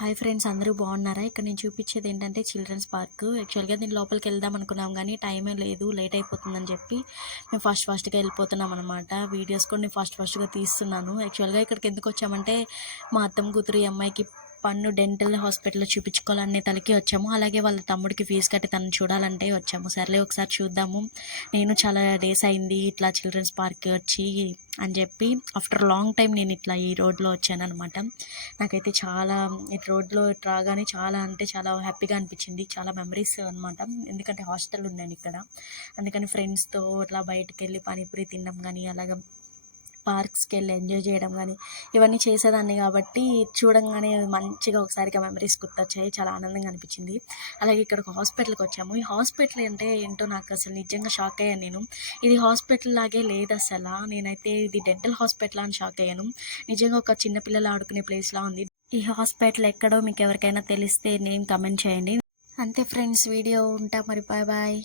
Hi friends, అందరూ బాగున్నారా? ఇక్కడ నేను చూపించేది ఏంటంటే చిల్డ్రన్స్ పార్క్. యాక్చువల్గా దీని లోపలికి వెళ్దాం అనుకున్నాం కానీ టైమే లేదు, లేట్ అయిపోతుందని చెప్పి మేము ఫాస్ట్గా వెళ్ళిపోతున్నాం అనమాట. వీడియోస్ కూడా నేను ఫాస్ట్గా తీస్తున్నాను. యాక్చువల్గా ఇక్కడికి ఎందుకు వచ్చామంటే మా అత్తమ్మ కూతురు ఈ అమ్మాయికి పన్ను డెంటల్ హాస్పిటల్లో చూపించుకోవాలనే తలకి వచ్చాము. అలాగే వాళ్ళ తమ్ముడికి ఫీజు కట్టి తను చూడాలంటే వచ్చాము. సర్లే ఒకసారి చూద్దాము, నేను చాలా డేస్ అయింది ఇట్లా చిల్డ్రన్స్ పార్క్ వచ్చి అని చెప్పి ఆఫ్టర్ లాంగ్ టైం నేను ఇట్లా ఈ రోడ్లో వచ్చాను అనమాట. నాకైతే చాలా ఈ రోడ్లో రాగానే చాలా అంటే చాలా హ్యాపీగా అనిపించింది. చాలా మెమరీస్ అనమాట. ఎందుకంటే హాస్టల్ ఉన్నాను ఇక్కడ, అందుకని ఫ్రెండ్స్తో ఇట్లా బయటకు వెళ్ళి పానీపూరి తినడం కానీ, అలాగ పార్క్స్కి వెళ్ళి ఎంజాయ్ చేయడం కానీ ఇవన్నీ చేసేదాన్ని. కాబట్టి చూడంగానే మంచిగా ఒకసారిగా మెమరీస్ గుర్తొచ్చాయి. చాలా ఆనందంగా అనిపించింది. అలాగే ఇక్కడ ఒక హాస్పిటల్కి వచ్చాము. ఈ హాస్పిటల్ అంటే ఏంటో నాకు అసలు నిజంగా షాక్ అయ్యాను నేను. ఇది హాస్పిటల్ లాగే లేదు అసలు. నేనైతే ఇది డెంటల్ హాస్పిటల్ అని షాక్ అయ్యాను. నిజంగా ఒక చిన్నపిల్లలు ఆడుకునే ప్లేస్లా ఉంది. ఈ హాస్పిటల్ ఎక్కడో మీకు ఎవరికైనా తెలిస్తే నేమ్ కమెంట్ చేయండి. అంతే ఫ్రెండ్స్, వీడియో ఉంటా మరి. Bye bye.